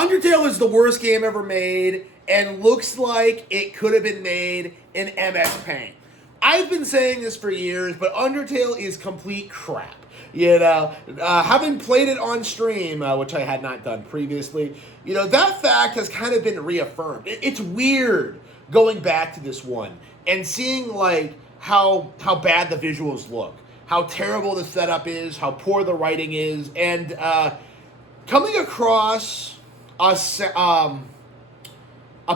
Undertale is the worst game ever made and looks like it could have been made in MS Paint. I've been saying this for years, but Undertale is complete crap. Having played it on stream, which I had not done previously, that fact has kind of been reaffirmed. It's weird going back to this one and seeing like how bad the visuals look, how terrible the setup is, how poor the writing is, and coming across a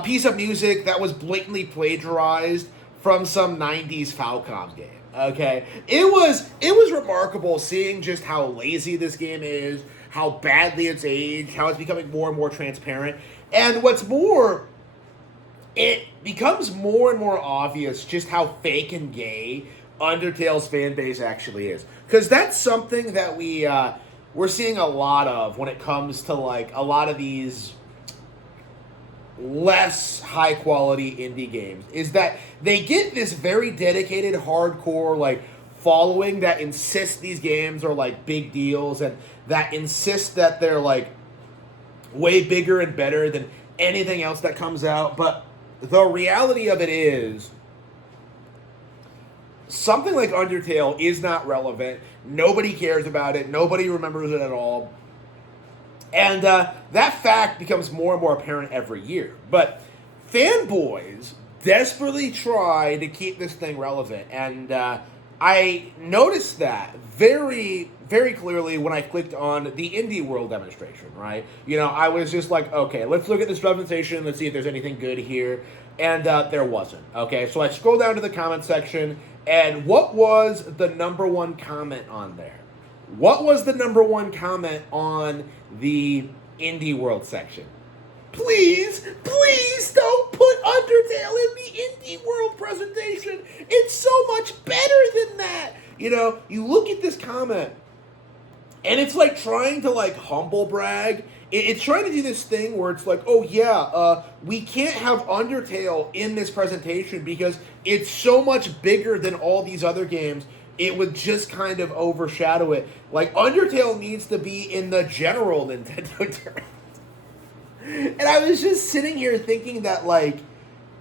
piece of music that was blatantly plagiarized from some 90s Falcom game. Okay, it was remarkable seeing just how lazy this game is, how badly it's aged, how it's becoming more and more transparent, and what's more, it becomes more and more obvious just how fake and gay Undertale's fan base actually is, because that's something that we're seeing a lot of when it comes to like a lot of these less high quality indie games, is that they get this very dedicated hardcore like following that insists these games are like big deals and that insists that they're like way bigger and better than anything else that comes out. But the reality of it is something like Undertale is not relevant. Nobody cares about it. Nobody remembers it at all. And that fact becomes more and more apparent every year. But fanboys desperately try to keep this thing relevant. And I noticed that very, very clearly when I clicked on the Indie World demonstration, right? I was just like, okay, let's look at this presentation. Let's see if there's anything good here. And there wasn't. Okay, so I scroll down to the comment section. And what was the number one comment on there? What was the number one comment on the Indie World section? Please don't put Undertale in the Indie World presentation. It's so much better than that. You look at this comment, and it's like trying to like humble brag. It's trying to do this thing where it's like, oh yeah, we can't have Undertale in this presentation because it's so much bigger than all these other games. It would just kind of overshadow it. Like, Undertale needs to be in the general Nintendo Direct. And I was just sitting here thinking that, like,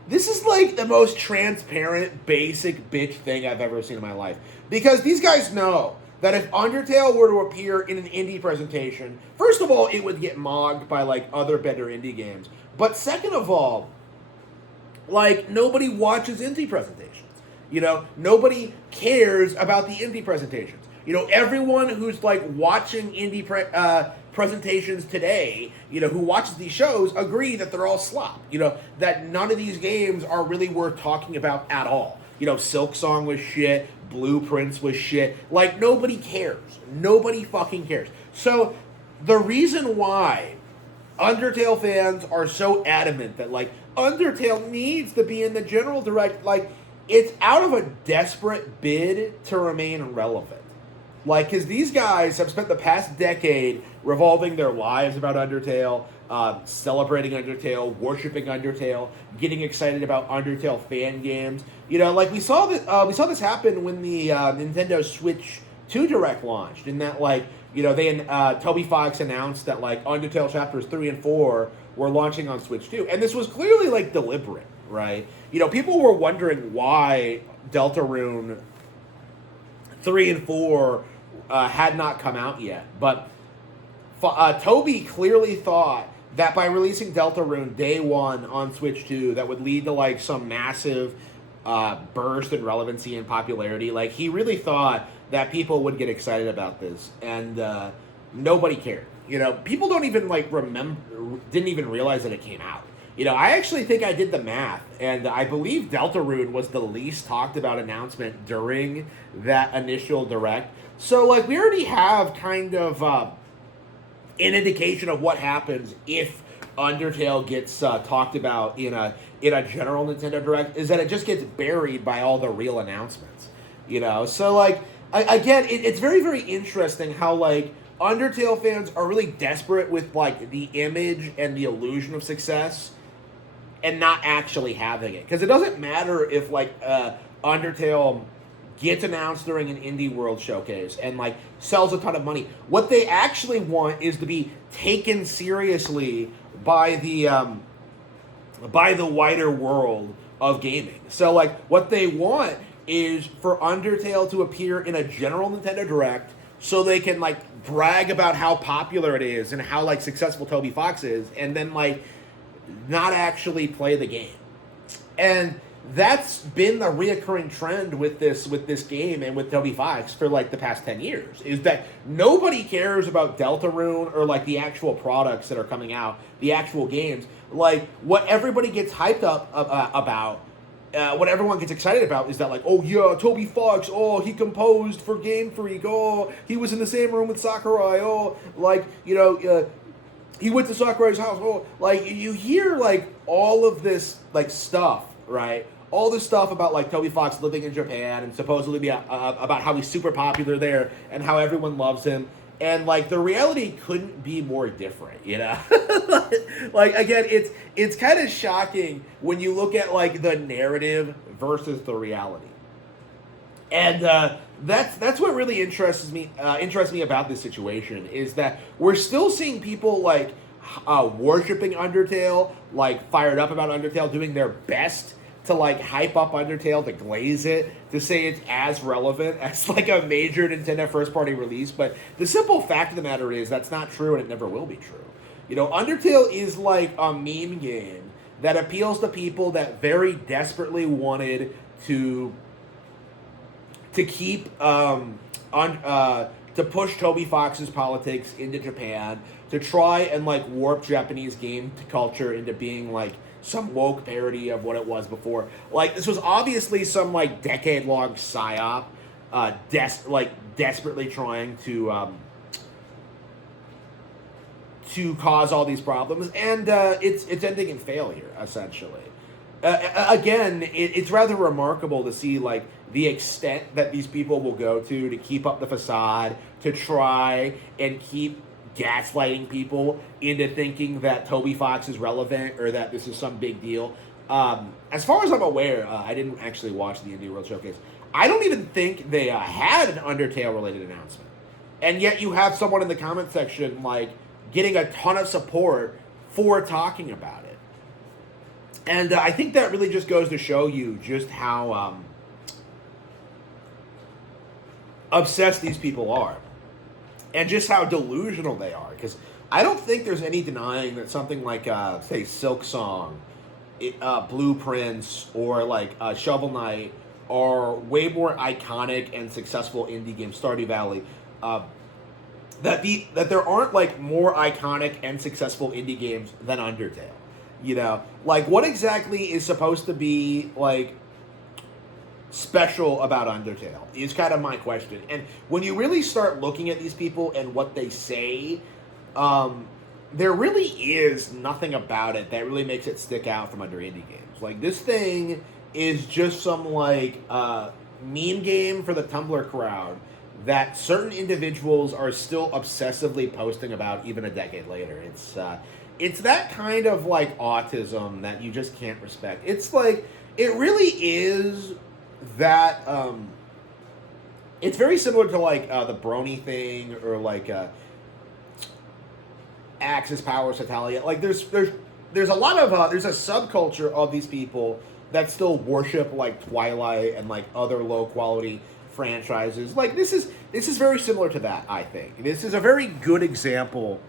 this is, like, the most transparent, basic bitch thing I've ever seen in my life. Because these guys know that if Undertale were to appear in an indie presentation, first of all, it would get mogged by, like, other better indie games. But second of all, like, nobody watches indie presentations. Nobody cares about the indie presentations. Everyone who's like watching indie presentations today, who watches these shows, agree that they're all slop. That none of these games are really worth talking about at all. Silk Song was shit, Blueprints was shit. Like, nobody cares. Nobody fucking cares. So, the reason why Undertale fans are so adamant that, like, Undertale needs to be in the General Direct, like, it's out of a desperate bid to remain relevant. Like, because these guys have spent the past decade revolving their lives about Undertale, celebrating Undertale, worshiping Undertale, getting excited about Undertale fan games. Like we saw this happen when the Nintendo Switch 2 Direct launched, in that, like, Toby Fox announced that, like, Undertale Chapters 3 and 4 were launching on Switch 2. And this was clearly, like, deliberate, right? People were wondering why Deltarune 3 and 4 had not come out yet. But Toby clearly thought that by releasing Deltarune day one on Switch 2, that would lead to, like, some massive burst in relevancy and popularity. Like, he really thought that people would get excited about this, and nobody cared. People don't even, like, didn't even realize that it came out. I actually think I did the math, and I believe Deltarune was the least talked about announcement during that initial Direct. So, like, we already have kind of an indication of what happens if Undertale gets talked about in a general Nintendo Direct, is that it just gets buried by all the real announcements. So, like, again, it's very, very interesting how, like, Undertale fans are really desperate with, like, the image and the illusion of success and not actually having it. Because it doesn't matter if, like, Undertale gets announced during an Indie World showcase and, like, sells a ton of money. What they actually want is to be taken seriously by the wider world of gaming. So like what they want is for Undertale to appear in a general Nintendo Direct so they can like brag about how popular it is and how like successful Toby Fox is, and then like not actually play the game. And that's been the reoccurring trend with this game and with Toby Fox for like the past 10 years, is that nobody cares about Deltarune or like the actual products that are coming out, the actual games. Like what everybody gets hyped up about, what everyone gets excited about is that like, oh yeah, Toby Fox, oh he composed for Game Freak, oh he was in the same room with Sakurai, oh like he went to Sakurai's house, oh like you hear like all of this like stuff, right? All this stuff about like Toby Fox living in Japan and supposedly about how he's super popular there and how everyone loves him, and like the reality couldn't be more different, like again, it's kind of shocking when you look at like the narrative versus the reality, and that's what really interests me about this situation, is that we're still seeing people like worshiping Undertale, like fired up about Undertale, doing their best to like hype up Undertale, to glaze it, to say it's as relevant as like a major Nintendo first-party release. But the simple fact of the matter is that's not true, and it never will be true. Undertale is like a meme game that appeals to people that very desperately wanted to keep to push Toby Fox's politics into Japan, to try and like warp Japanese game culture into being like some woke parody of what it was before. Like this was obviously some like decade-long psyop, desperately trying to cause all these problems, and it's ending in failure essentially. Again, it's rather remarkable to see like the extent that these people will go to keep up the facade, to try and keep gaslighting people into thinking that Toby Fox is relevant or that this is some big deal. As far as I'm aware, I didn't actually watch the Indie World Showcase. I don't even think they had an Undertale-related announcement. And yet you have someone in the comment section like getting a ton of support for talking about it. And I think that really just goes to show you just how obsessed these people are. And just how delusional they are. Because I don't think there's any denying that something like, say, Silk Song, Blueprints, or like Shovel Knight are way more iconic and successful indie games, Stardew Valley, that there aren't like more iconic and successful indie games than Undertale. Like what exactly is supposed to be like special about Undertale is kind of my question. And when you really start looking at these people and what they say, there really is nothing about it that really makes it stick out from under indie games. Like this thing is just some like meme game for the Tumblr crowd that certain individuals are still obsessively posting about even a decade later. It's that kind of like autism that you just can't respect. It's like it really is that it's very similar to like the Brony thing, or like Axis Powers Italia. Like there's a lot of there's a subculture of these people that still worship like Twilight and like other low quality franchises. Like this is very similar to that. I think this is a very good example,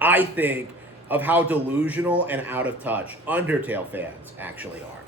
I think, of how delusional and out of touch Undertale fans actually are.